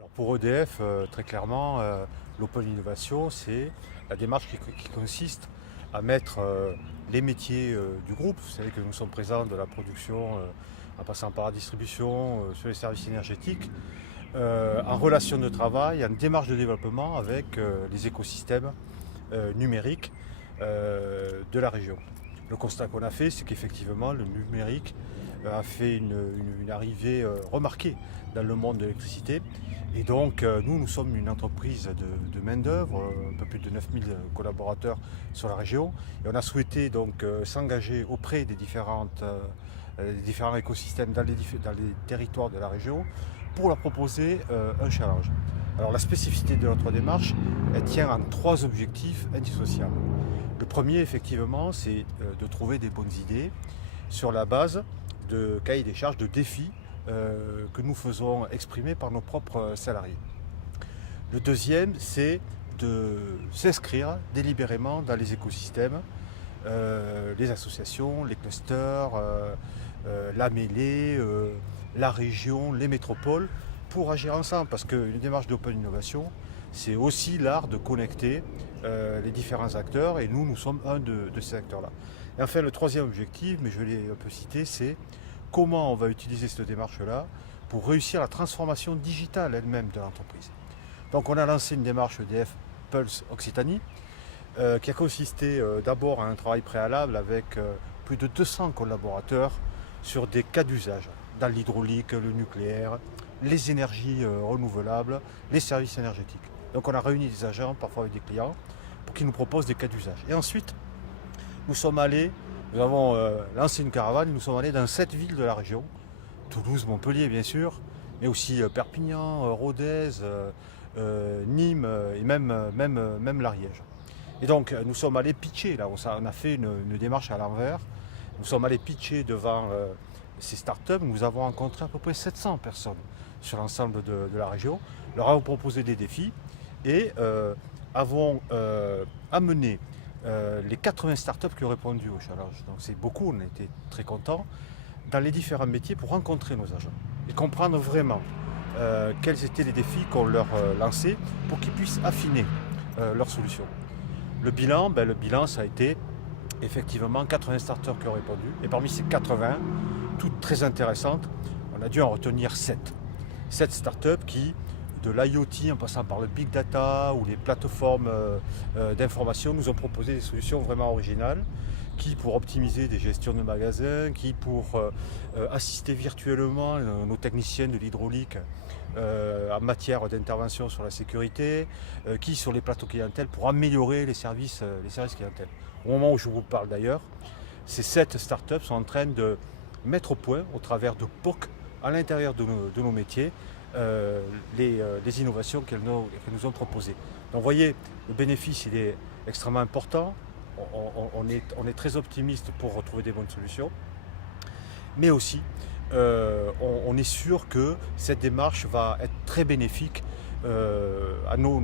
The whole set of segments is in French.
Alors pour EDF, très clairement, l'Open Innovation, c'est la démarche qui consiste à mettre les métiers du groupe. Vous savez que nous sommes présents de la production en passant par la distribution, sur les services énergétiques, en relation de travail, en démarche de développement avec les écosystèmes numériques de la région. Le constat qu'on a fait, c'est qu'effectivement, le numérique a fait une arrivée remarquée dans le monde de l'électricité. Et donc, nous sommes une entreprise de main-d'œuvre, un peu plus de 9000 collaborateurs sur la région. Et on a souhaité donc s'engager auprès des différents écosystèmes dans les territoires de la région pour leur proposer un challenge. Alors, la spécificité de notre démarche, elle tient en 3 objectifs indissociables. Le premier, effectivement, c'est de trouver des bonnes idées sur la base de cahiers des charges, de défis que nous faisons exprimer par nos propres salariés. Le deuxième, c'est de s'inscrire délibérément dans les écosystèmes, les associations, les clusters, la mêlée, la région, les métropoles, pour agir ensemble. Parce qu'une démarche d'open innovation, c'est aussi l'art de connecter les différents acteurs, et nous sommes un de ces acteurs-là. Et enfin, le troisième objectif, mais je l'ai un peu cité, c'est comment on va utiliser cette démarche-là pour réussir la transformation digitale elle-même de l'entreprise. Donc on a lancé une démarche EDF Pulse Occitanie qui a consisté d'abord à un travail préalable avec plus de 200 collaborateurs sur des cas d'usage dans l'hydraulique, le nucléaire, les énergies renouvelables, les services énergétiques. Donc on a réuni des agents, parfois avec des clients, pour qu'ils nous proposent des cas d'usage. Et ensuite, nous avons lancé une caravane et nous sommes allés dans 7 villes de la région, Toulouse, Montpellier bien sûr, mais aussi Perpignan, Rodez, Nîmes et même l'Ariège. Et donc nous sommes allés pitcher, là on a fait une démarche à l'envers, nous sommes allés pitcher devant ces startups, nous avons rencontré à peu près 700 personnes sur l'ensemble de la région, leur avons proposé des défis et avons amené les 80 startups qui ont répondu au challenge. Donc c'est beaucoup, on a été très contents, dans les différents métiers pour rencontrer nos agents et comprendre vraiment quels étaient les défis qu'on leur lançait pour qu'ils puissent affiner leurs solutions. Le bilan, ça a été effectivement 80 startups qui ont répondu, et parmi ces 80, toutes très intéressantes, on a dû en retenir 7. 7 startups qui, de l'IoT en passant par le big data ou les plateformes d'information, nous ont proposé des solutions vraiment originales qui, pour optimiser des gestions de magasins, qui pour assister virtuellement nos techniciens de l'hydraulique en matière d'intervention sur la sécurité, qui sur les plateaux clientèle pour améliorer les services clientèle. Au moment où je vous parle d'ailleurs, ces 7 startups sont en train de mettre au point, au travers de POC, à l'intérieur de nos métiers, les innovations qu'elles nous ont proposées. Donc vous voyez, le bénéfice il est extrêmement important, on est très optimiste pour retrouver des bonnes solutions, mais aussi on est sûr que cette démarche va être très bénéfique à nos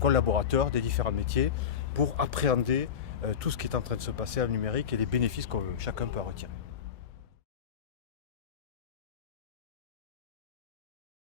collaborateurs des différents métiers pour appréhender tout ce qui est en train de se passer en numérique et les bénéfices que chacun peut en retirer.